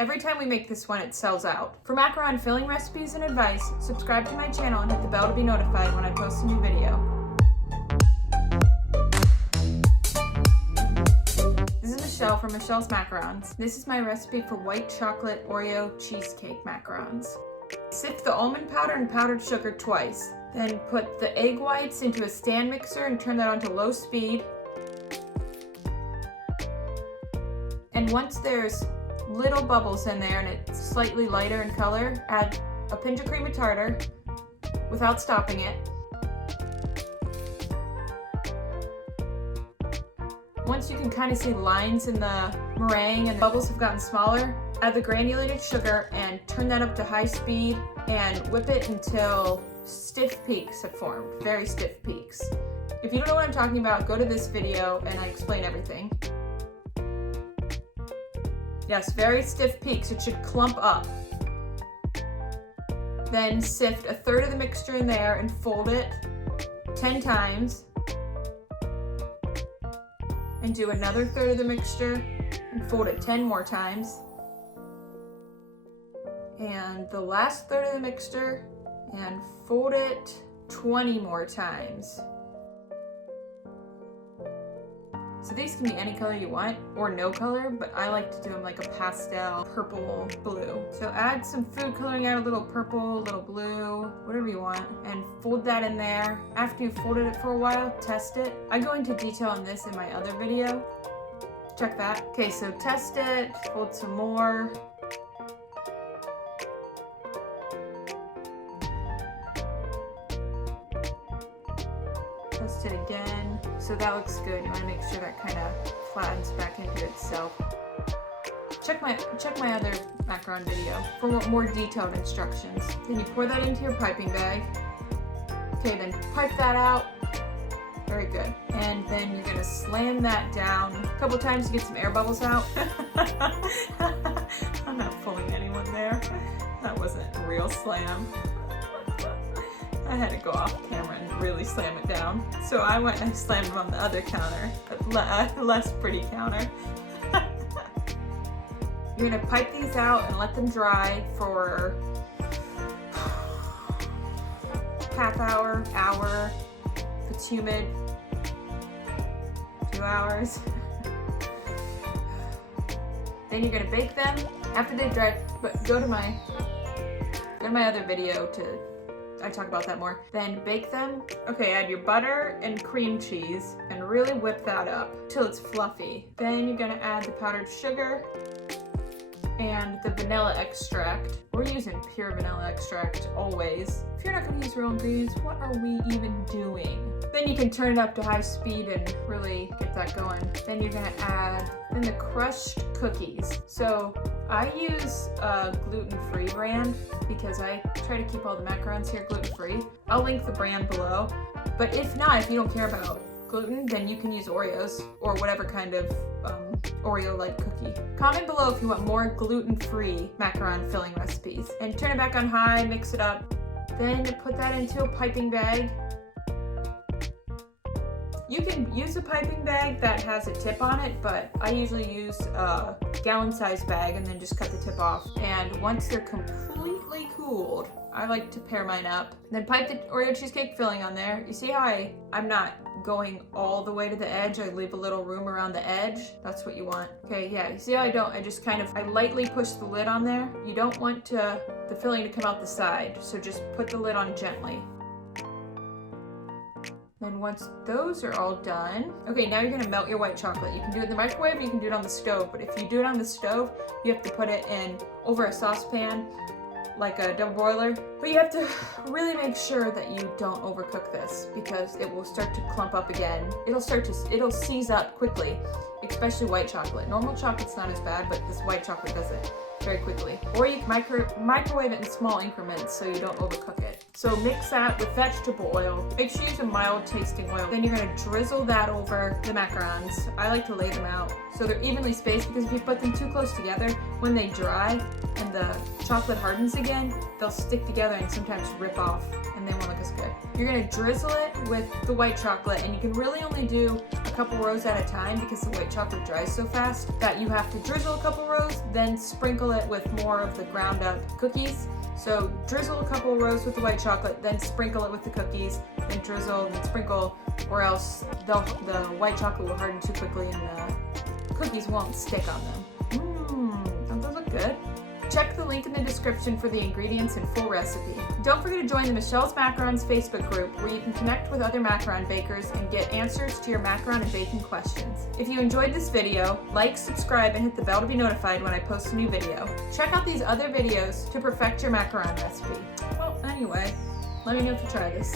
Every time we make this one, it sells out. For macaron filling recipes and advice, subscribe to my channel and hit the bell to be notified when I post a new video. This is Michelle from Michelle's Macarons. This is my recipe for white chocolate Oreo cheesecake macarons. Sift the almond powder and powdered sugar twice. Then put the egg whites into a stand mixer and turn that on to low speed. And once there's little bubbles in there and it's slightly lighter in color, add a pinch of cream of tartar without stopping it. Once you can kind of see lines in the meringue and the bubbles have gotten smaller, add the granulated sugar and turn that up to high speed and whip it until stiff peaks have formed, very stiff peaks. If you don't know what I'm talking about, go to this video and I explain everything. Yes, very stiff peaks. It should clump up. Then sift a third of the mixture in there and fold it 10 times. And do another third of the mixture and fold it 10 more times. And the last third of the mixture and fold it 20 more times. So these can be any color you want, or no color, but I like to do them like a pastel, purple, blue. So add some food coloring, add a little purple, a little blue, whatever you want, and fold that in there. After you've folded it for a while, test it. I go into detail on this in my other video. Check that. Okay, so test it, fold some more. Test it again. So that looks good. You want to make sure that kind of flattens back into itself. Check my other macaron video for more detailed instructions. Then you pour that into your piping bag. Okay, then pipe that out. Very good. And then you're gonna slam that down a couple times to get some air bubbles out. I'm not fooling anyone there. That wasn't a real slam. I had to go off camera and really slam it down. So I went and slammed it on the other counter, a less pretty counter. You're gonna pipe these out and let them dry for half hour, if it's humid, 2 hours. Then you're gonna bake them. After they've dried, but go to my other video I talk about that more. Then bake them. Okay, add your butter and cream cheese and really whip that up till it's fluffy. Then you're gonna add the powdered sugar and the vanilla extract. We're using pure vanilla extract always. If you're not gonna use real ingredients, what are we even doing? Then you can turn it up to high speed and really get that going. Then you're gonna add the crushed cookies. So I use a gluten-free brand because I try to keep all the macarons here gluten-free. I'll link the brand below. But if not, if you don't care about gluten, then you can use Oreos or whatever kind of Oreo-like cookie. Comment below if you want more gluten-free macaron filling recipes. And turn it back on high, mix it up. Then put that into a piping bag. You can use a piping bag that has a tip on it, but I usually use a gallon-sized bag and then just cut the tip off. And once they're completely cooled, I like to pair mine up. Then pipe the Oreo cheesecake filling on there. You see how I'm not going all the way to the edge. I leave a little room around the edge. That's what you want. Okay, yeah, you see how I lightly push the lid on there. You don't want the filling to come out the side, so just put the lid on gently. Then once those are all done, okay, now you're gonna melt your white chocolate. You can do it in the microwave or you can do it on the stove, but if you do it on the stove, you have to put it in over a saucepan, like a double boiler. But you have to really make sure that you don't overcook this because it will start to clump up again. It'll seize up quickly, especially white chocolate. Normal chocolate's not as bad, but this white chocolate does it very quickly. Or you can microwave it in small increments so you don't overcook it. So mix that with vegetable oil. Make sure you use a mild tasting oil. Then you're gonna drizzle that over the macarons. I like to lay them out so they're evenly spaced because if you put them too close together, when they dry and the chocolate hardens again, they'll stick together and sometimes rip off and they won't look as good. You're gonna drizzle it with the white chocolate and you can really only do a couple rows at a time because the white chocolate dries so fast that you have to drizzle a couple rows, then sprinkle it with more of the ground up cookies. So drizzle a couple rows with the white chocolate, then sprinkle it with the cookies, then drizzle and sprinkle, or else the white chocolate will harden too quickly and the cookies won't stick on them. Don't those look good? Check the link in the description for the ingredients and full recipe. Don't forget to join the Michelle's Macarons Facebook group where you can connect with other macaron bakers and get answers to your macaron and baking questions. If you enjoyed this video, like, subscribe, and hit the bell to be notified when I post a new video. Check out these other videos to perfect your macaron recipe. Well, anyway, let me know if you try this.